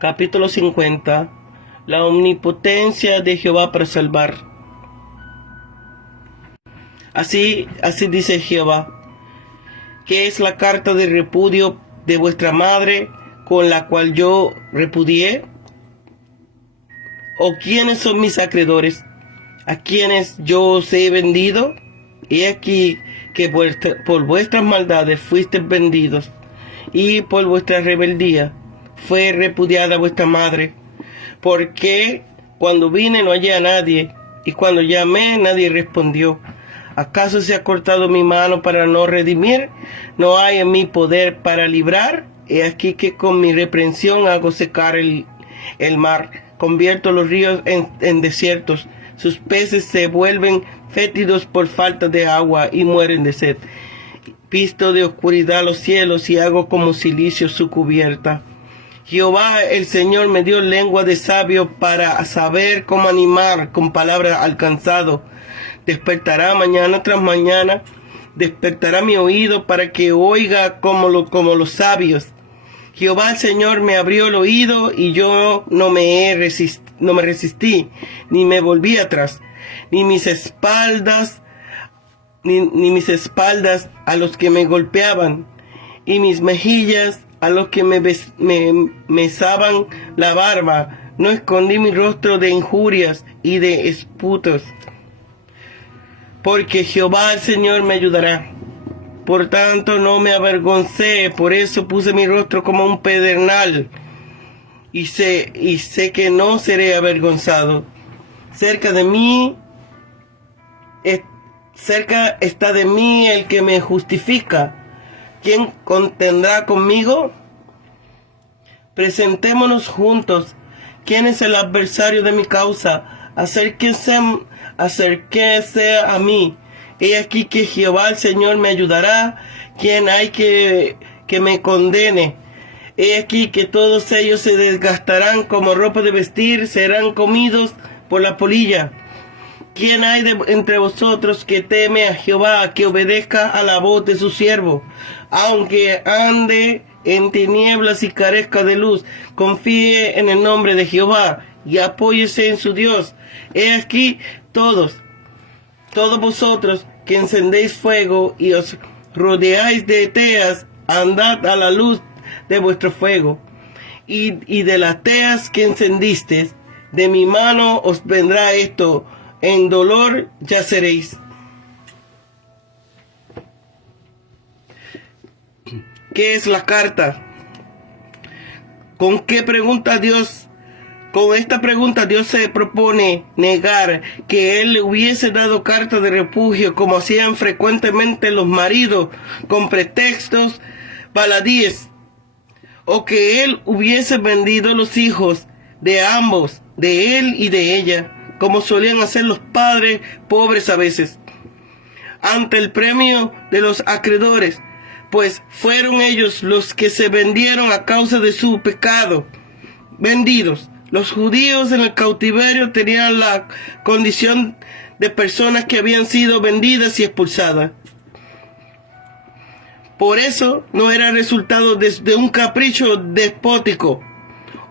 Capítulo 50. La omnipotencia de Jehová para salvar. Así dice Jehová, que es la carta de repudio de vuestra madre con la cual yo repudié. ¿O quiénes son mis acreedores, a quienes yo os he vendido? He aquí que por vuestras maldades fuisteis vendidos, y por vuestra rebeldía fue repudiada vuestra madre. Porque cuando vine no hallé a nadie, y cuando llamé nadie respondió. ¿Acaso se ha cortado mi mano para no redimir? ¿No hay en mi poder para librar? He aquí que con mi reprensión hago secar el mar, convierto los ríos en desiertos, sus peces se vuelven fétidos por falta de agua y mueren de sed. Visto de oscuridad los cielos y hago como silicio su cubierta. Jehová el Señor me dio lengua de sabio para saber cómo animar con palabras al cansado. Despertará mañana tras mañana, despertará mi oído para que oiga como los sabios. Jehová el Señor me abrió el oído y yo no me resistí, ni me volví atrás, ni mis espaldas a los que me golpeaban, y mis mejillas a los que me mesaban la barba. No escondí mi rostro de injurias y de esputos, porque Jehová el Señor me ayudará. Por tanto no me avergoncé, por eso puse mi rostro como un pedernal, y sé que no seré avergonzado. Cerca está de mí el que me justifica. ¿Quién contendrá conmigo? Presentémonos juntos. ¿Quién es el adversario de mi causa? Acérquese a mí. He aquí que Jehová el Señor me ayudará. ¿Quién hay que me condene? He aquí que todos ellos se desgastarán como ropa de vestir, serán comidos por la polilla. ¿Quién hay entre vosotros que teme a Jehová, que obedezca a la voz de su siervo? Aunque ande en tinieblas y carezca de luz, confíe en el nombre de Jehová y apóyese en su Dios. He aquí todos vosotros que encendéis fuego y os rodeáis de teas, andad a la luz de vuestro fuego, y de las teas que encendisteis, de mi mano os vendrá esto, en dolor yaceréis. ¿Qué es la carta? ¿Con qué pregunta Dios? Con esta pregunta Dios se propone negar que Él le hubiese dado carta de refugio como hacían frecuentemente los maridos con pretextos baladíes, o que Él hubiese vendido los hijos de ambos, de Él y de ella, como solían hacer los padres pobres a veces, ante el premio de los acreedores, pues fueron ellos los que se vendieron a causa de su pecado, vendidos. Los judíos en el cautiverio tenían la condición de personas que habían sido vendidas y expulsadas. Por eso no era resultado de un capricho despótico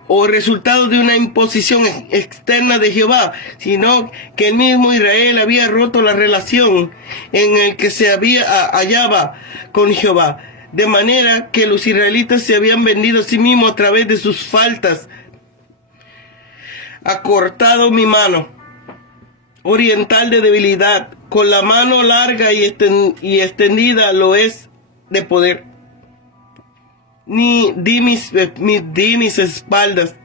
o resultado de una imposición externa de Jehová, sino que el mismo Israel había roto la relación en el que se hallaba con Jehová, de manera que los israelitas se habían vendido a sí mismos a través de sus faltas. Acortado mi mano oriental de debilidad, con la mano larga y extendida lo es de poder. Ni di mis espaldas,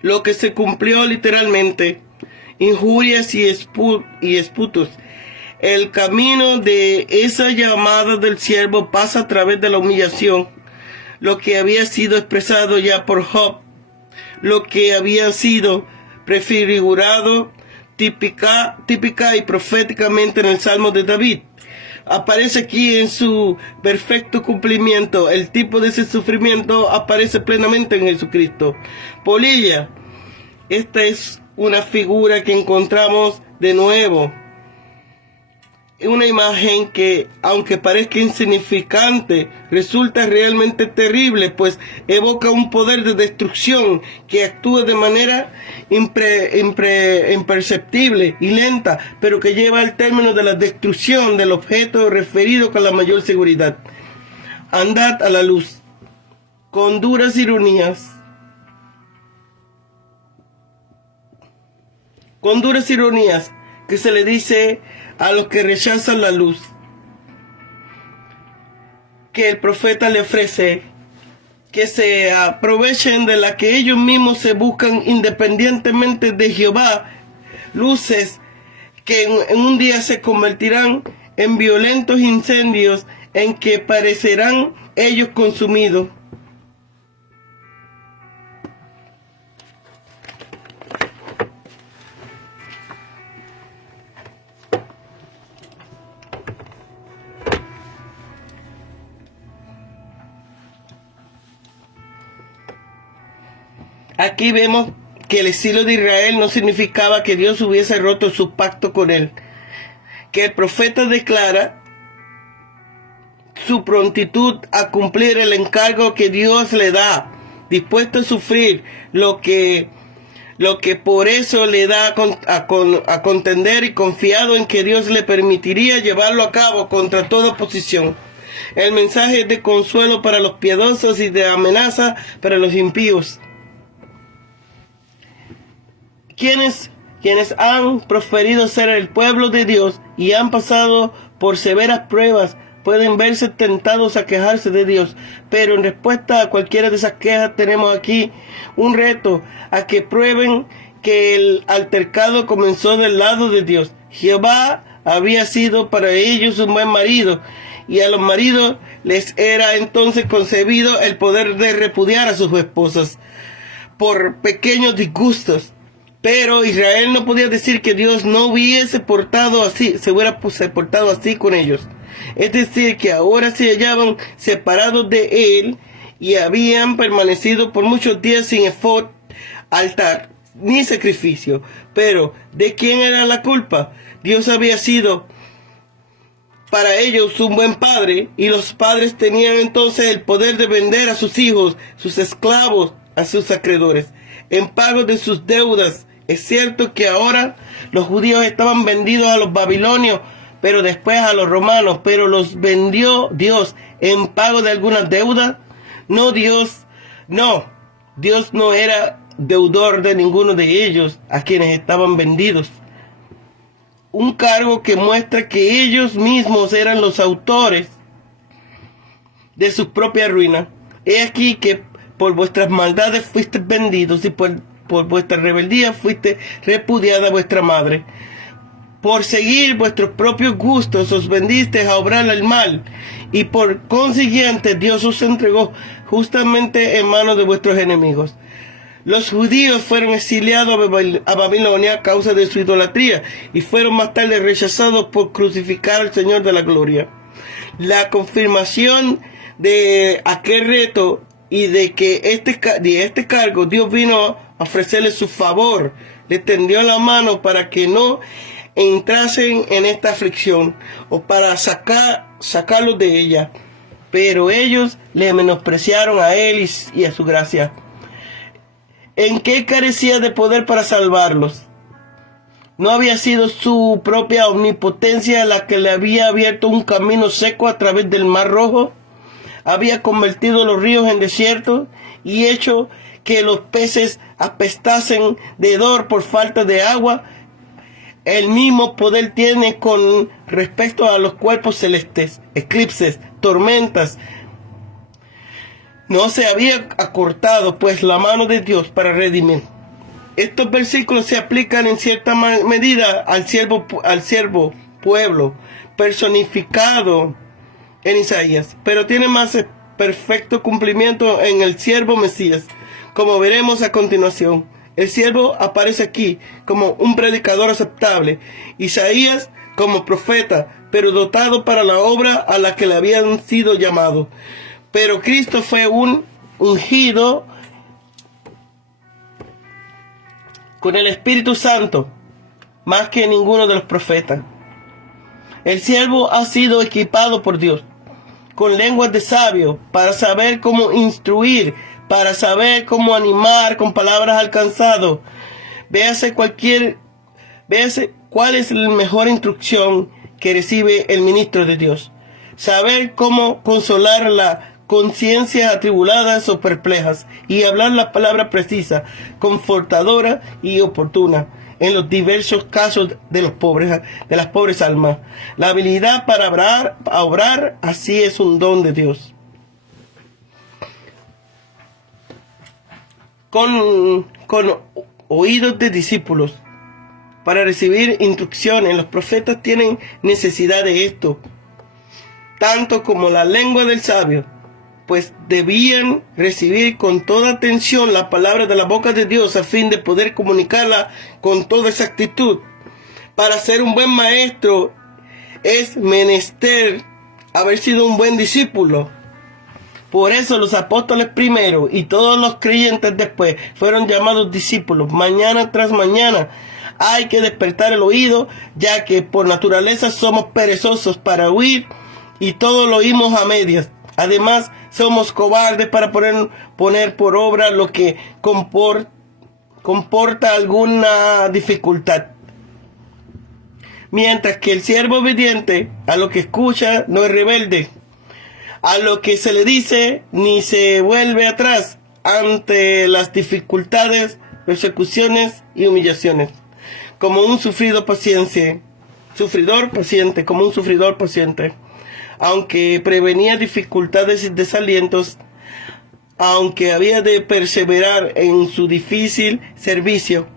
lo que se cumplió literalmente, injurias y esputos. El camino de esa llamada del siervo pasa a través de la humillación, lo que había sido expresado ya por Job, lo que había sido prefigurado típica y proféticamente en el Salmo de David. Aparece aquí en su perfecto cumplimiento. El tipo de ese sufrimiento aparece plenamente en Jesucristo. Polilla. Esta es una figura que encontramos de nuevo una imagen que, aunque parezca insignificante, resulta realmente terrible, pues evoca un poder de destrucción que actúa de manera imperceptible y lenta, pero que lleva al término de la destrucción del objeto referido con la mayor seguridad. Andad a la luz, con duras ironías. Con duras ironías que se le dice a los que rechazan la luz, que el profeta le ofrece, que se aprovechen de la que ellos mismos se buscan independientemente de Jehová, luces que en un día se convertirán en violentos incendios en que parecerán ellos consumidos. Aquí vemos que el exilio de Israel no significaba que Dios hubiese roto su pacto con él, que el profeta declara su prontitud a cumplir el encargo que Dios le da, dispuesto a sufrir lo que por eso le da a contender y confiado en que Dios le permitiría llevarlo a cabo contra toda oposición. El mensaje es de consuelo para los piadosos y de amenaza para los impíos. Quienes han proferido ser el pueblo de Dios y han pasado por severas pruebas pueden verse tentados a quejarse de Dios, pero en respuesta a cualquiera de esas quejas tenemos aquí un reto a que prueben que el altercado comenzó del lado de Dios. Jehová había sido para ellos un buen marido, y a los maridos les era entonces concebido el poder de repudiar a sus esposas por pequeños disgustos. Pero Israel no podía decir que Dios no hubiese portado así, se hubiera portado así con ellos. Es decir, que ahora se hallaban separados de él y habían permanecido por muchos días sin efod, altar ni sacrificio. Pero, ¿de quién era la culpa? Dios había sido para ellos un buen padre, y los padres tenían entonces el poder de vender a sus hijos, sus esclavos, a sus acreedores, en pago de sus deudas. Es cierto que ahora los judíos estaban vendidos a los babilonios, pero después a los romanos, pero los vendió Dios en pago de algunas deudas. Dios no era deudor de ninguno de ellos a quienes estaban vendidos. Un cargo que muestra que ellos mismos eran los autores de su propia ruina. He aquí que por vuestras maldades fuisteis vendidos, y por vuestra rebeldía fuiste repudiada vuestra madre. Por seguir vuestros propios gustos os vendisteis a obrar el mal, y por consiguiente Dios os entregó justamente en manos de vuestros enemigos. Los judíos fueron exiliados a Babilonia a causa de su idolatría, y fueron más tarde rechazados por crucificar al Señor de la gloria. La confirmación de aquel reto y de que este cargo Dios vino a ofrecerle su favor, le tendió la mano para que no entrasen en esta aflicción, o para sacarlos de ella. Pero ellos le menospreciaron a él y a su gracia. ¿En qué carecía de poder para salvarlos? ¿No había sido su propia omnipotencia la que le había abierto un camino seco a través del Mar Rojo? Había convertido los ríos en desiertos y hecho que los peces apestasen de hedor por falta de agua. El mismo poder tiene con respecto a los cuerpos celestes, eclipses, tormentas. No se había acortado pues la mano de Dios para redimir. Estos versículos se aplican en cierta medida al siervo pueblo personificado en Isaías, pero tiene más perfecto cumplimiento en el siervo Mesías, como veremos a continuación. El siervo aparece aquí como un predicador aceptable, Isaías como profeta, pero dotado para la obra a la que le habían sido llamados. Pero Cristo fue un ungido con el Espíritu Santo, más que ninguno de los profetas. El siervo ha sido equipado por Dios con lenguas de sabio para saber cómo instruir, para saber cómo animar con palabras alcanzadas. Véase cuál es la mejor instrucción que recibe el ministro de Dios. Saber cómo consolar la conciencia atribuladas o perplejas y hablar la palabra precisa, confortadora y oportuna en los diversos casos de las pobres almas. La habilidad para obrar, así es un don de Dios. Con oídos de discípulos para recibir instrucciones. Los profetas tienen necesidad de esto, tanto como la lengua del sabio, pues debían recibir con toda atención la palabra de la boca de Dios a fin de poder comunicarla con toda exactitud. Para ser un buen maestro es menester haber sido un buen discípulo. Por eso los apóstoles primero y todos los creyentes después fueron llamados discípulos. Mañana tras mañana hay que despertar el oído, ya que por naturaleza somos perezosos para oír y todo lo oímos a medias. Además, somos cobardes para poner por obra lo que comporta alguna dificultad. Mientras que el siervo obediente a lo que escucha no es rebelde a lo que se le dice, ni se vuelve atrás ante las dificultades, persecuciones y humillaciones, como un sufridor paciente, aunque prevenía dificultades y desalientos, aunque había de perseverar en su difícil servicio,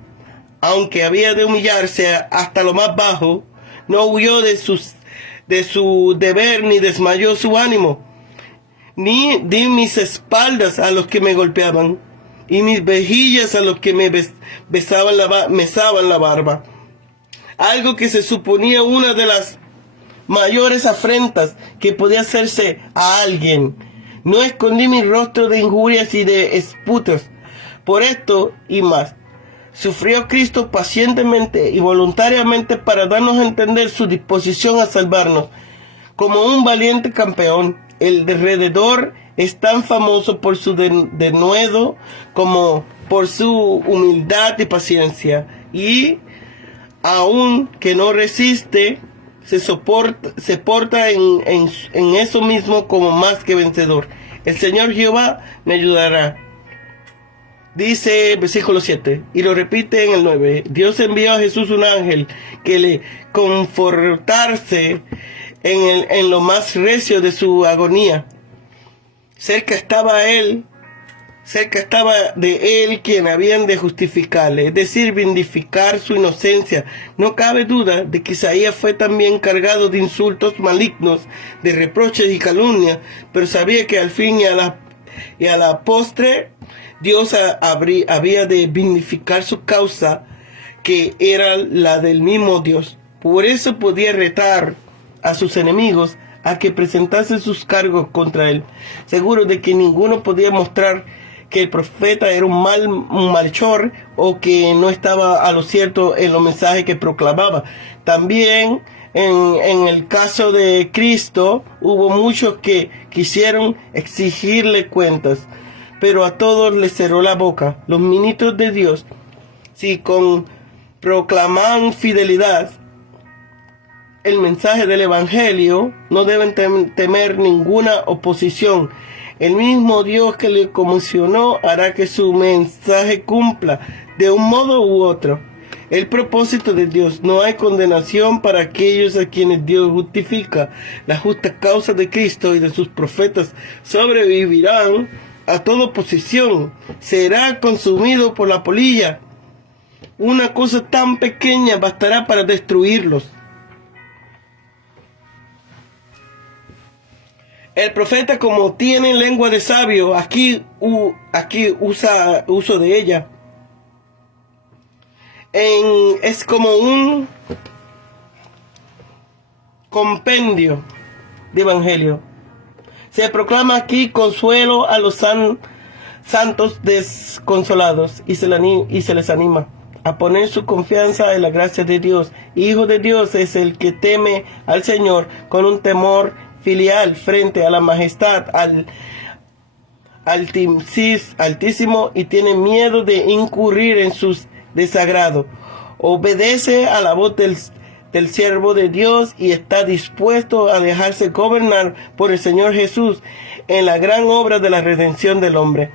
aunque había de humillarse hasta lo más bajo, no huyó de su deber ni desmayó su ánimo, ni di mis espaldas a los que me golpeaban, y mis mejillas a los que me mesaban la barba. Algo que se suponía una de las mayores afrentas que podía hacerse a alguien. No escondí mi rostro de injurias y de esputos. Por esto y más, sufrió Cristo pacientemente y voluntariamente para darnos a entender su disposición a salvarnos. Como un valiente campeón, el Redentor es tan famoso por su denuedo como por su humildad y paciencia. Y aun que no resiste, se porta en eso mismo como más que vencedor. El Señor Jehová me ayudará. Dice versículo 7, y lo repite en el 9. Dios envió a Jesús un ángel que le confortase en lo más recio de su agonía. Cerca estaba de él quien habían de justificarle, es decir, vindicar su inocencia. No cabe duda de que Isaías fue también cargado de insultos malignos, de reproches y calumnias, pero sabía que al fin y a la postre Dios había de vindicar su causa, que era la del mismo Dios. Por eso podía retar a sus enemigos a que presentasen sus cargos contra él, seguro de que ninguno podía mostrar que el profeta era un malhechor o que no estaba a lo cierto en los mensajes que proclamaba. También en el caso de Cristo hubo muchos que quisieron exigirle cuentas, pero a todos les cerró la boca. Los ministros de Dios, si proclaman fidelidad el mensaje del Evangelio, no deben temer ninguna oposición. El mismo Dios que le comisionó hará que su mensaje cumpla de un modo u otro el propósito de Dios. No hay condenación para aquellos a quienes Dios justifica. La justa causa de Cristo y de sus profetas sobrevivirán a toda oposición. Será consumido por la polilla. Una cosa tan pequeña bastará para destruirlos. El profeta, como tiene lengua de sabio, aquí usa uso de ella. Es como un compendio de evangelio. Se proclama aquí consuelo a los santos desconsolados y se les anima a poner su confianza en la gracia de Dios. Hijo de Dios es el que teme al Señor con un temor filial frente a la majestad altísimo, y tiene miedo de incurrir en sus desagrados. Obedece a la voz del siervo de Dios y está dispuesto a dejarse gobernar por el Señor Jesús en la gran obra de la redención del hombre.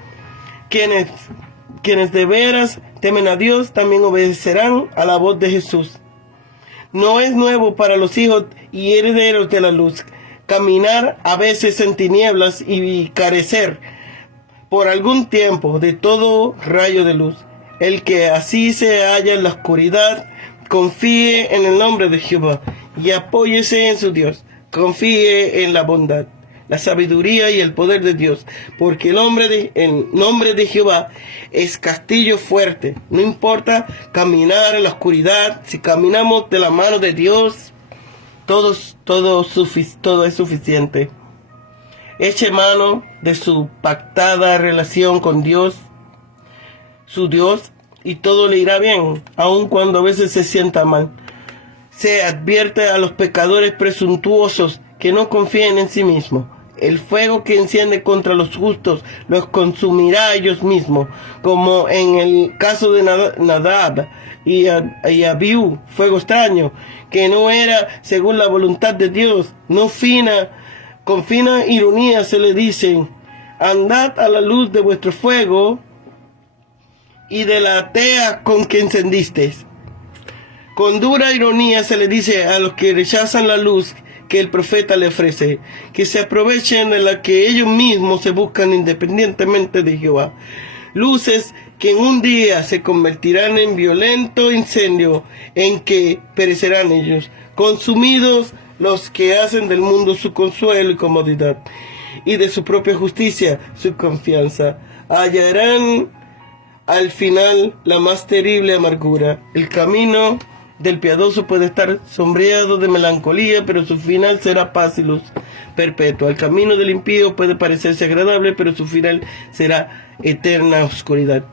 Quienes de veras temen a Dios también obedecerán a la voz de Jesús. No es nuevo para los hijos y herederos de la luz caminar a veces en tinieblas y carecer por algún tiempo de todo rayo de luz. El que así se halla en la oscuridad, confíe en el nombre de Jehová y apóyese en su Dios. Confíe en la bondad, la sabiduría y el poder de Dios, porque el nombre de Jehová es castillo fuerte. No importa caminar en la oscuridad, si caminamos de la mano de Dios, todo es suficiente. Eche mano de su pactada relación con Dios, su Dios, y todo le irá bien, aun cuando a veces se sienta mal. Se advierte a los pecadores presuntuosos que no confíen en sí mismos. El fuego que enciende contra los justos los consumirá a ellos mismos, como en el caso de Nadab y Abiú, fuego extraño, que no era según la voluntad de Dios. Con fina ironía se le dice: andad a la luz de vuestro fuego y de la tea con que encendisteis. Con dura ironía se le dice a los que rechazan la luz que el profeta le ofrece, que se aprovechen de la que ellos mismos se buscan independientemente de Jehová. Luces que en un día se convertirán en violento incendio, en que perecerán ellos, consumidos los que hacen del mundo su consuelo y comodidad, y de su propia justicia su confianza. Hallarán al final la más terrible amargura. El camino del piadoso puede estar sombreado de melancolía, pero su final será paz y luz perpetua. El camino del impío puede parecerse agradable, pero su final será eterna oscuridad.